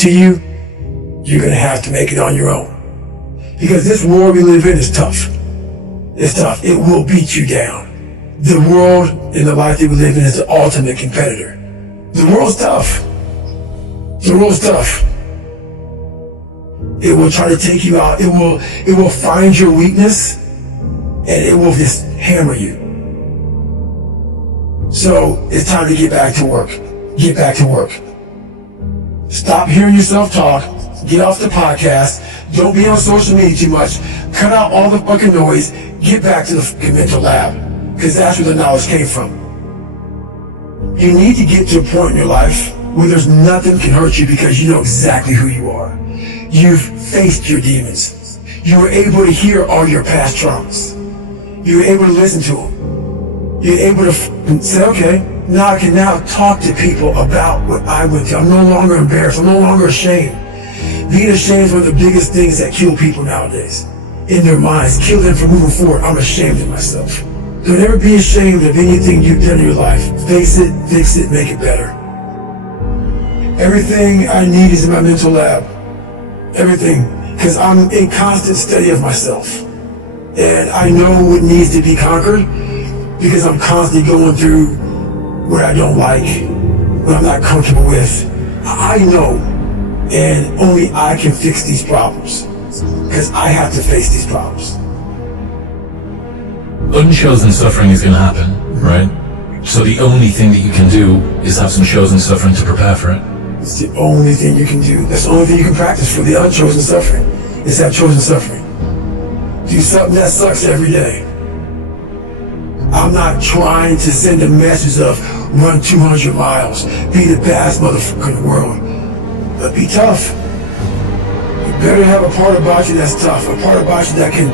to you, you're gonna have to make it on your own. Because this world we live in is tough. It's tough. It will beat you down. The world and the life that we live in is the ultimate competitor. The world's tough. The world's tough. It will try to take you out. It will find your weakness and it will just hammer you. So it's time to get back to work. Get back to work. Stop hearing yourself talk. Get off the podcast. Don't be on social media too much. Cut out all the fucking noise. Get back to the fucking mental lab. Because that's where the knowledge came from. You need to get to a point in your life where there's nothing can hurt you because you know exactly who you are. You've faced your demons. You were able to hear all your past traumas. You were able to listen to them. You're able to say, okay, now I can now talk to people about what I went through. I'm no longer embarrassed. I'm no longer ashamed. Being ashamed is one of the biggest things that kill people nowadays. In their minds, kill them from moving forward. I'm ashamed of myself. Don't ever be ashamed of anything you've done in your life. Face it, fix it, make it better. Everything I need is in my mental lab. Everything. Because I'm in constant study of myself. And I know what needs to be conquered because I'm constantly going through what I don't like, what I'm not comfortable with. I know, and only I can fix these problems because I have to face these problems. Unchosen suffering is going to happen, right? So the only thing that you can do is have some chosen suffering to prepare for it. It's the only thing you can do. That's the only thing you can practice for the unchosen suffering. It's that chosen suffering. Do something that sucks every day. I'm not trying to send a message of run 200 miles, be the best motherfucker in the world, but be tough. You better have a part about you that's tough, a part about you that can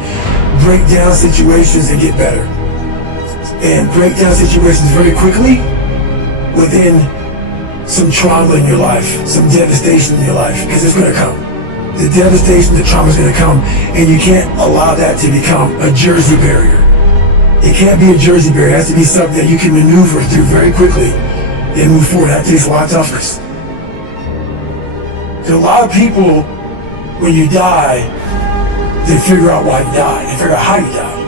break down situations and get better. And break down situations very quickly within some trauma in your life, some devastation in your life, because it's going to come. The devastation, the trauma is going to come, and you can't allow that to become a Jersey barrier. It can't be a Jersey barrier. It has to be something that you can maneuver through very quickly and move forward. That takes a lot of toughness. So a lot of people, when you die, they figure out why you died. They figure out how you died.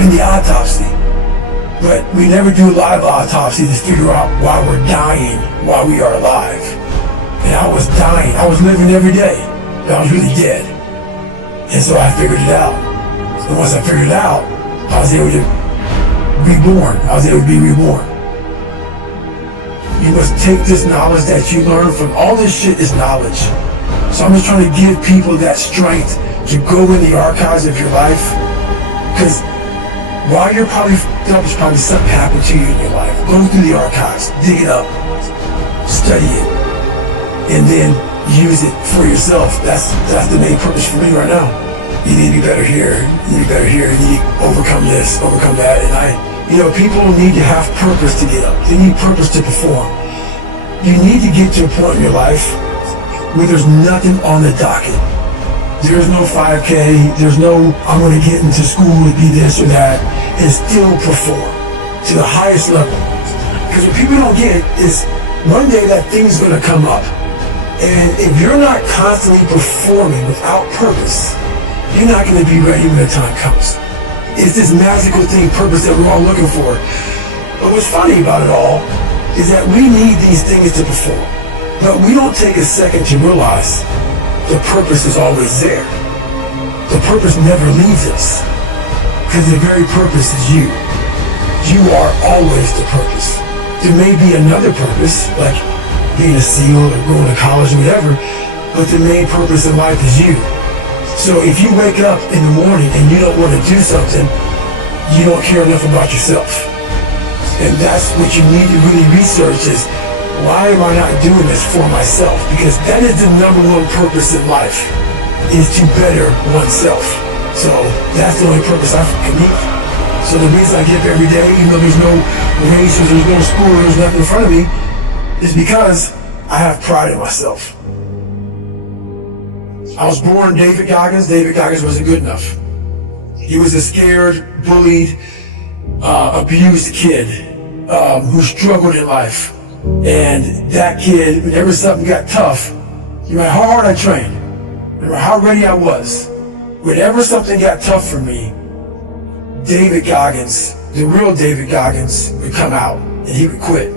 In the autopsy. But we never do a live autopsy to figure out why we're dying while we are alive. And I was dying. I was living every day. But I was really dead. And so I figured it out. And once I figured it out, I was able to be born. I was able to be reborn. You must take this knowledge that you learn from all this shit is knowledge. So I'm just trying to give people that strength to go in the archives of your life. Because while you're probably f***ed up, there's probably something happened to you in your life. Go through the archives, dig it up, study it, and then use it for yourself. That's the main purpose for me right now. You need to be better here, you need to be better here, you need to overcome this, overcome that. And people need to have purpose to get up. They need purpose to perform. You need to get to a point in your life where there's nothing on the docket. There's no 5K, there's no, I'm gonna get into school to be this or that, and still perform to the highest level. Because what people don't get is one day that thing's gonna come up. And if you're not constantly performing without purpose, you're not gonna be ready when the time comes. It's this magical thing, purpose, that we're all looking for. But what's funny about it all is that we need these things to perform. But we don't take a second to realize the purpose is always there. The purpose never leaves us. Because the very purpose is you. You are always the purpose. There may be another purpose, like being a SEAL or going to college or whatever, but the main purpose in life is you. So if you wake up in the morning and you don't want to do something, you don't care enough about yourself. And that's what you need to really research is, why am I not doing this for myself? Because that is the number one purpose in life, is to better oneself. So that's the only purpose I can meet. So the reason I get up every day, even though there's no race or there's no school or there's nothing in front of me, is because I have pride in myself. I was born David Goggins. David Goggins wasn't good enough. He was a scared, bullied, abused kid who struggled in life. And that kid, whenever something got tough, no matter how hard I trained, no matter how ready I was, whenever something got tough for me, David Goggins, the real David Goggins, would come out and he would quit.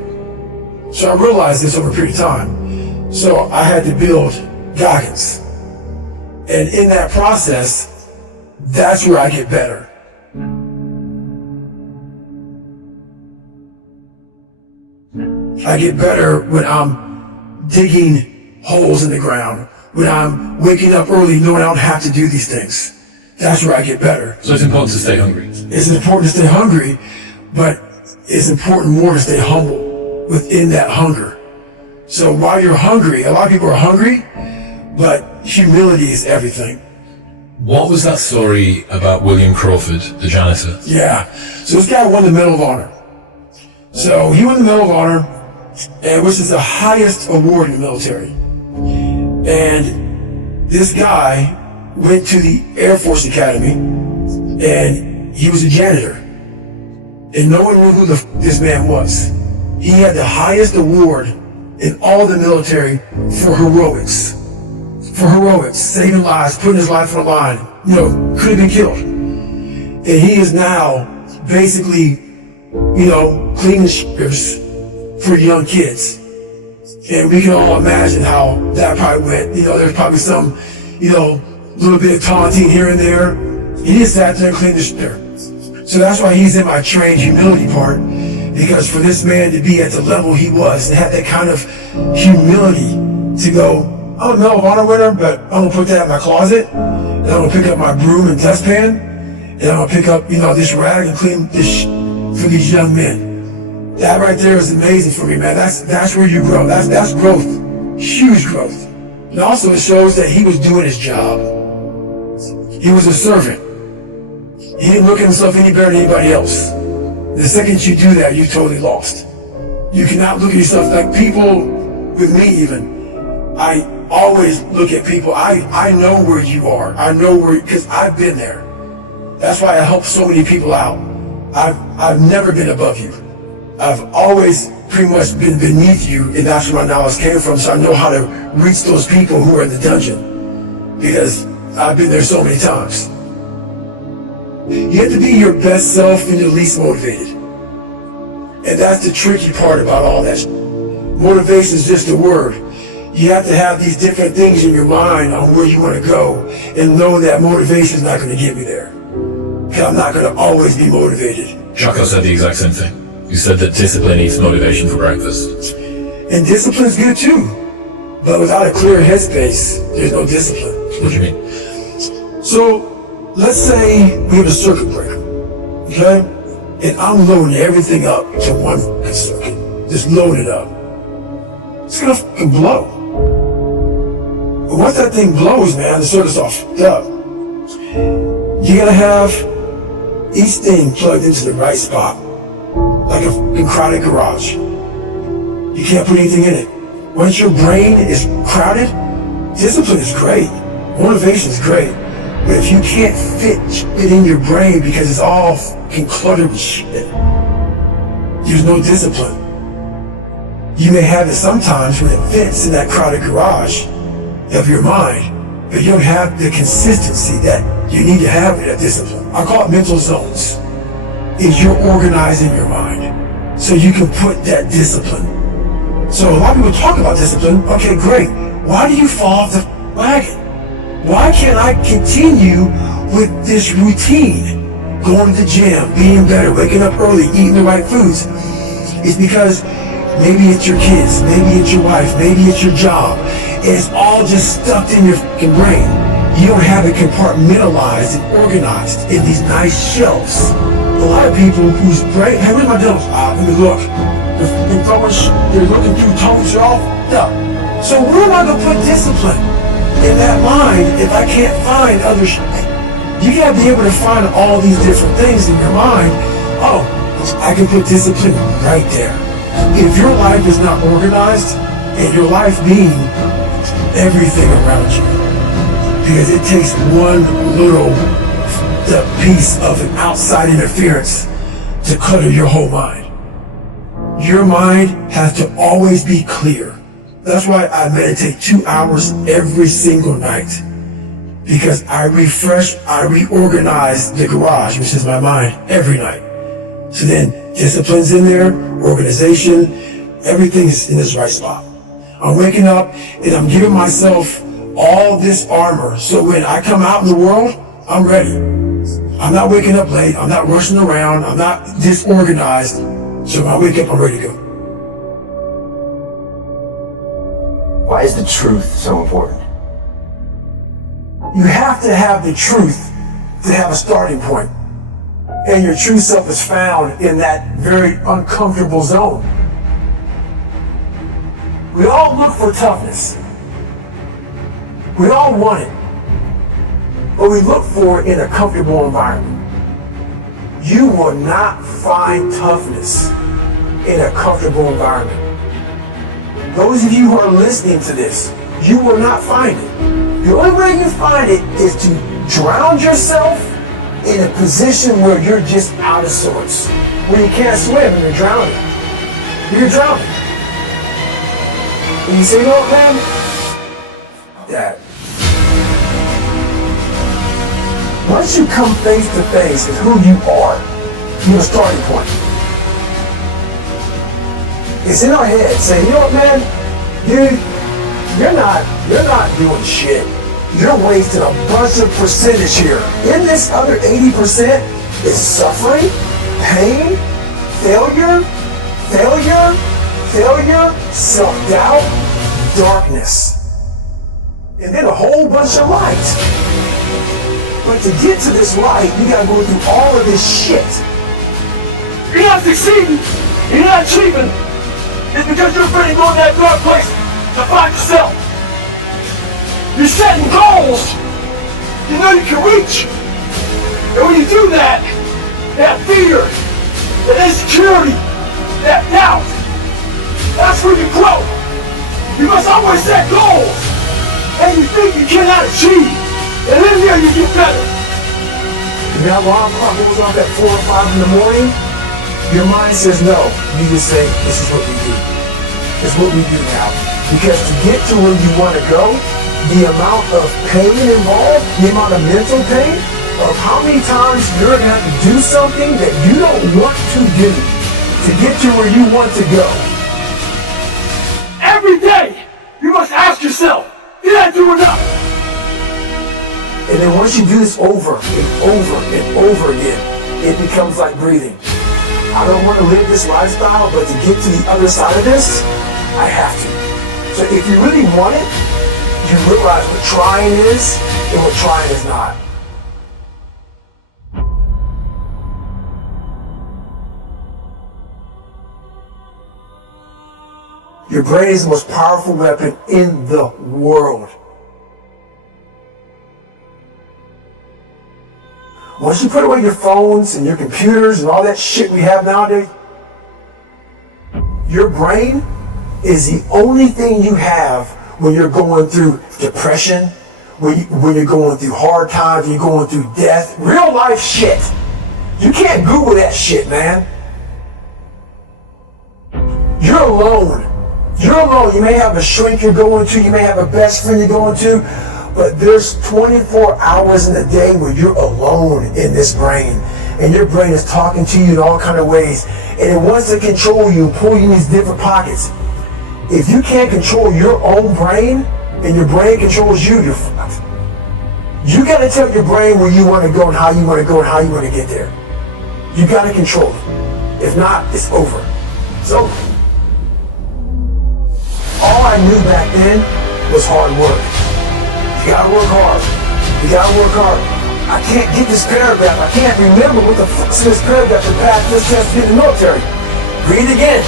So I realized this over a period of time. So I had to build Goggins. And in that process, that's where I get better. I get better when I'm digging holes in the ground, when I'm waking up early knowing I don't have to do these things. That's where I get better. So it's important to stay hungry. It's important to stay hungry, but it's important more to stay humble within that hunger. So while you're hungry, a lot of people are hungry, but humility is everything. What was that story about William Crawford, the janitor? Yeah, so this guy won the Medal of Honor. So he won the Medal of Honor, which is the highest award in the military. And this guy went to the Air Force Academy, and he was a janitor. And no one knew who this man was. He had the highest award in all the military for heroics. For heroics, saving lives, putting his life on the line. You know, could have been killed. And he is now basically, you know, cleaning shitters for young kids. And we can all imagine how that probably went. You know, there's probably some, you know, little bit of taunting here and there. He just sat there and cleaned the shitter. So that's why he's in my trained humility part, because for this man to be at the level he was and have that kind of humility to go, I'm a Medal of Honor winner, but I'm gonna put that in my closet, and I'm gonna pick up my broom and dustpan, and I'm gonna pick up, you know, this rag and clean this for these young men. That right there is amazing for me, man. That's where you grow. That's growth, huge growth. And also it shows that he was doing his job. He was a servant. He didn't look at himself any better than anybody else. The second you do that, you're totally lost. You cannot look at yourself like people, with me even. I always look at people. I know where you are. I know where, because I've been there. That's why I help so many people out. I've never been above you. I've always pretty much been beneath you, and that's where my knowledge came from. So I know how to reach those people who are in the dungeon, because I've been there so many times. You have to be your best self and your least motivated. And that's the tricky part about all that. Motivation is just a word. You have to have these different things in your mind on where you want to go, and know that motivation is not going to get me there. Because I'm not going to always be motivated. Chaco said the exact same thing. You said that discipline eats motivation for breakfast. And discipline is good too. But without a clear headspace, there's no discipline. What do you mean? So, let's say we have a circuit breaker, okay? And I'm loading everything up to one circuit. Just load it up. It's gonna fucking blow. But once that thing blows, man, the circuit's all fucked up. You gotta have each thing plugged into the right spot, like a fucking crowded garage. You can't put anything in it. Once your brain is crowded, discipline is great, motivation is great. But if you can't fit it in your brain because it's all fucking cluttered with shit, there's no discipline. You may have it sometimes when it fits in that crowded garage of your mind, but you don't have the consistency that you need to have with that discipline. I call it mental zones. Is you're organizing your mind so you can put that discipline. So a lot of people talk about discipline. Okay, great. Why do you fall off the wagon? Why can't I continue with this routine? Going to the gym, being better, waking up early, eating the right foods. It's because maybe it's your kids, maybe it's your wife, maybe it's your job. And it's all just stuffed in your fucking brain. You don't have it compartmentalized and organized in these nice shelves. A lot of people whose brain, hey, where's my bills? Let me look. They're throwing they're looking through tones, they're all fucked up. So where am I gonna put discipline in that mind if I can't find other shit? You gotta be able to find all these different things in your mind. Oh, I can put discipline right there. If your life is not organized, and your life being everything around you, because it takes one little piece of an outside interference to clutter your whole mind. Your mind has to always be clear. That's why I meditate 2 hours every single night. Because I refresh, I reorganize the garage, which is my mind, every night. So then discipline's in there, organization, everything is in its right spot. I'm waking up and I'm giving myself all this armor. So when I come out in the world, I'm ready. I'm not waking up late. I'm not rushing around. I'm not disorganized. So when I wake up, I'm ready to go. Why is the truth so important? You have to have the truth to have a starting point. And your true self is found in that very uncomfortable zone. We all look for toughness. We all want it. But we look for it in a comfortable environment. You will not find toughness in a comfortable environment. Those of you who are listening to this, you will not find it. The only way you find it is to drown yourself in a position where you're just out of sorts, where you can't swim and you're drowning. You're drowning. And you say, "No, man, Dad." Once you come face to face with who you are, you have a starting point. It's in our head saying, "You know what, man, dude, you're not doing shit. You're wasting a bunch of percentage here. In this other 80% is suffering, pain, failure, self-doubt, darkness, and then a whole bunch of light. But to get to this light, you gotta go through all of this shit. You're not succeeding, you're not achieving. It's because you're afraid to go in that dark place to find yourself. You're setting goals you know you can reach. And when you do that, that fear, that insecurity, that doubt, that's where you grow. You must always set goals and you think you cannot achieve. And then there you get better. When that alarm clock goes off at 4 or 5 in the morning, your mind says no. You just say, this is what we do. It's what we do now. Because to get to where you want to go, the amount of pain involved, the amount of mental pain, of how many times you're going to have to do something that you don't want to do to get to where you want to go. Every day, you must ask yourself, did I do enough? And then once you do this over and over and over again, it becomes like breathing. I don't want to live this lifestyle, but to get to the other side of this, I have to. So if you really want it, you realize what trying is and what trying is not. Your brain is the most powerful weapon in the world. Once you put away your phones and your computers and all that shit we have nowadays, your brain is the only thing you have when you're going through depression, when you're going through hard times, when you're going through death, real life shit. You can't Google that shit, man. You're alone. You're alone. You may have a shrink you're going to, you may have a best friend you're going to, but there's 24 hours in a day where you're alone in this brain. And your brain is talking to you in all kinds of ways. And it wants to control you, pull you in these different pockets. If you can't control your own brain, and your brain controls you, you're fucked. You gotta tell your brain where you want to go and how you want to go and how you want to get there. You gotta control it. If not, it's over. It's over. All I knew back then was hard work. You gotta work hard. You gotta work hard. I can't get this paragraph. I can't remember what the fuck's this paragraph to pass this test to get in the military. Read it again.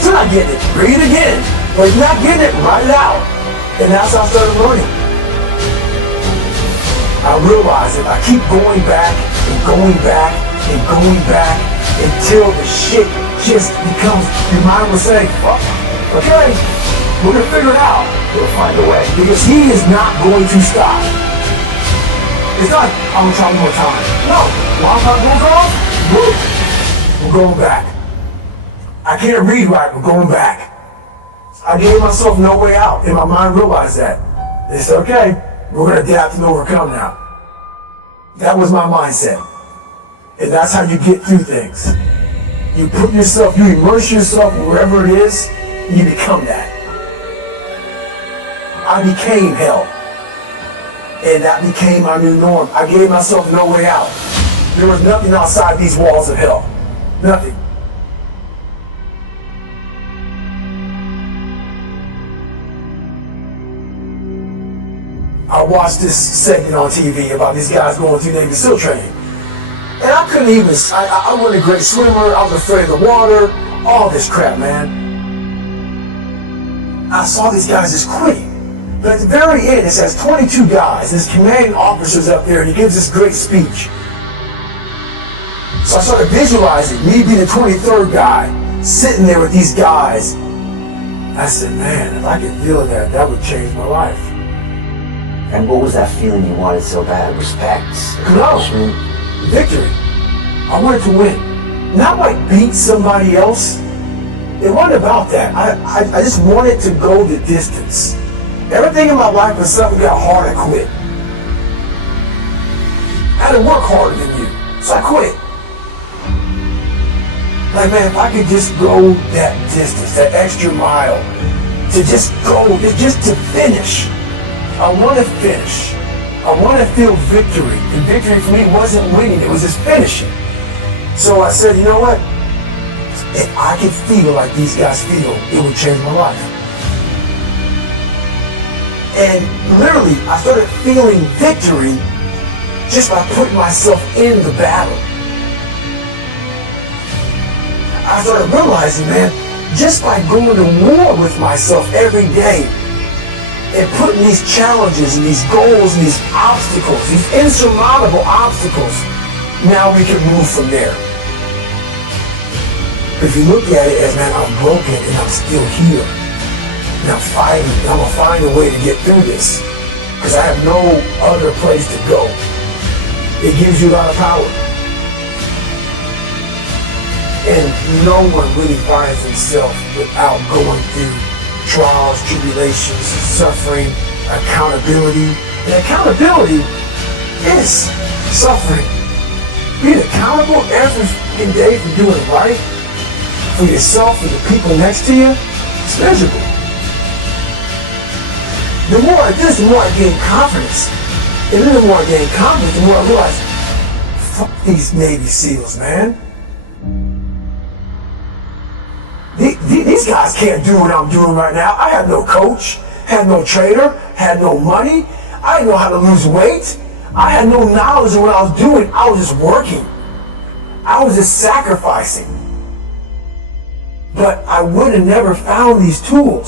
Still not getting it. Read it again. But if you're not getting it, write it out. And that's how I started learning. I realized that I keep going back and going back and going back until the shit just becomes, your mind will say, fuck, okay, we're gonna figure it out. We'll find a way. Because he is not going to stop. It's not, I'm gonna try one more time. No, long time goes off, we're going back. I can't read right, we're going back. I gave myself no way out, and my mind realized that. It's okay, we're gonna adapt and overcome now. That was my mindset. And that's how you get through things. You immerse yourself wherever it is, and you become that. I became hell. And that became my new norm. I gave myself no way out. There was nothing outside these walls of hell. Nothing. I watched this segment on TV about these guys going through Navy SEAL training. And I couldn't even, I wasn't a great swimmer, I was afraid of the water, all this crap, man. I saw these guys just quitting. But at the very end, it says 22 guys, his commanding officer's up there, and he gives this great speech. So I started visualizing me being the 23rd guy, sitting there with these guys. I said, man, if I could feel that, that would change my life. And what was that feeling you wanted so bad? Respect? Accomplishment? Victory. I wanted to win. Not like beat somebody else. It wasn't about that. I just wanted to go the distance. Everything in my life when something got hard, I quit. I had to work harder than you, so I quit. Like, man, if I could just go that distance, that extra mile, to just go, just to finish. I want to finish. I want to feel victory. And victory for me wasn't winning, it was just finishing. So I said, you know what? If I could feel like these guys feel, it would change my life. And literally, I started feeling victory just by putting myself in the battle. I started realizing, man, just by going to war with myself every day and putting these challenges and these goals and these obstacles, these insurmountable obstacles, now we can move from there. If you look at it as, man, I'm broken and I'm still here. And I'm fighting, and I'm gonna find a way to get through this. Because I have no other place to go. It gives you a lot of power. And no one really finds himself without going through trials, tribulations, suffering, accountability. And accountability is suffering. Being accountable every day for doing right for yourself and the people next to you, it's miserable. The more I do this, the more I gain confidence. And then the more I gain confidence, the more I realize, fuck these Navy SEALs, man. These guys can't do what I'm doing right now. I had no coach, had no trainer, had no money. I didn't know how to lose weight. I had no knowledge of what I was doing. I was just working. I was just sacrificing. But I would have never found these tools.